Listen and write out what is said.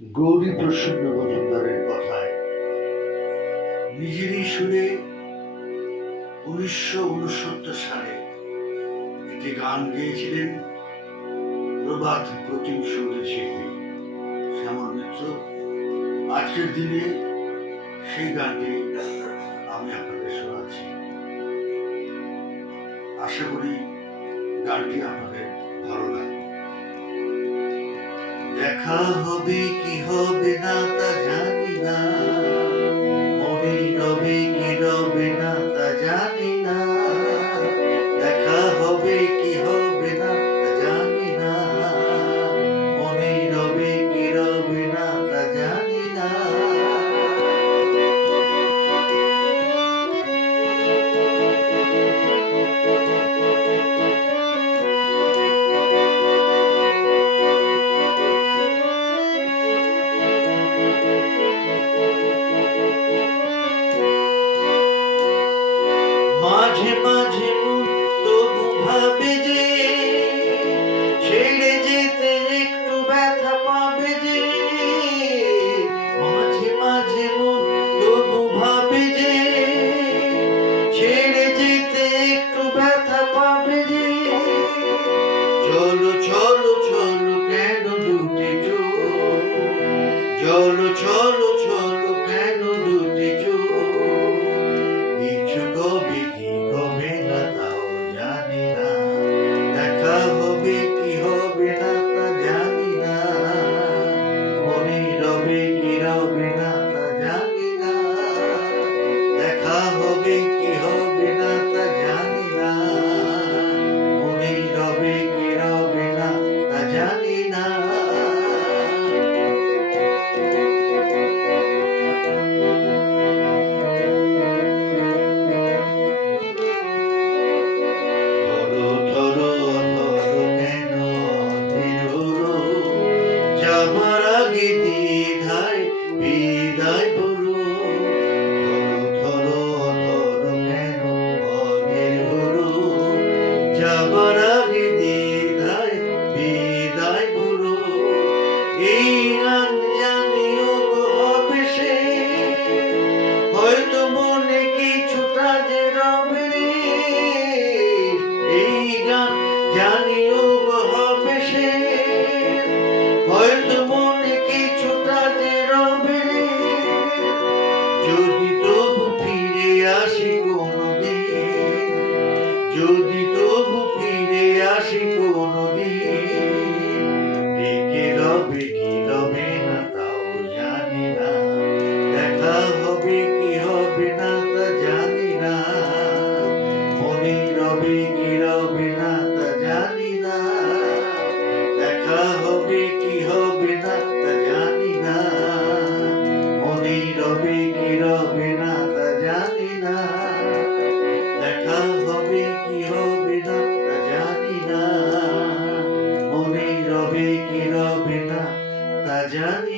গৌরী প্রসন্ন মজুমদারের কথায় নিজেরই সুরে 1969 সালে একটি গান গেয়েছিলেন প্রবাদ প্রতিম সঙ্গীত শিল্পী শ্যামল মিত্র। আজকের দিনে সেই গানটি আমি আপনাদের শোনাচ্ছি। আশা করি গানটি আপনাদের ভালো লাগবে। দেখা হবে কি হবে না তা জানি না, মনে রবে কি রবে না তা জানি না। দেখা হবে কি হবে না তা জানি না, মনে রবে কি রবে না তা জানি না। মাঝে মাঝে তবু ভাবে যে ছেড়ে যেতে একটু ব্যথা পাবে যে। মাঝে মাঝে তবু ভাবে যে ছেড়ে যেতে একটু ব্যথা পাবে যে। চলো চলো চলো কেন দুটি চোখ, চলো চলো চলো কেন দুটি চোখ। কিছু কবে কি হবে না তাও জানি না, দেখা হবে কি হবে না তা জানি না, মনে রবে কি রবে না তা জানি না। দেখা হবে কি হবে না তা জানি না, মনে রবে কি রবে না তা জানি না। যাবার আগে দ্বিধায় বিদায় বলো, ধরো ধরো কেন অধীর হলো। যাবার আগে দ্বিধায় বিদায় বলো। এই গান জানিও হবে সে, হয়তো মনে কিছুটা যে রবে রে। এই গান জানিও হবে সে, হয়তো মনে কিছুটা যে রবে। যদি তবু ফিরে আসি কোনদিন, যদি তবু ফিরে আসি কোনদিন, ডেকে রবে কি রবে না তাও জানি না। দেখা হবে কি হবে না তা জানি না, মনে রবে কি রবে না তা জানি না। দেখা হবে কি হবে না তা জানি না, মনে রবে কি রবে না তা জানি না। দেখা হবে কি হবে না তা জানি না, মনে রবে কি রবে না তা জানি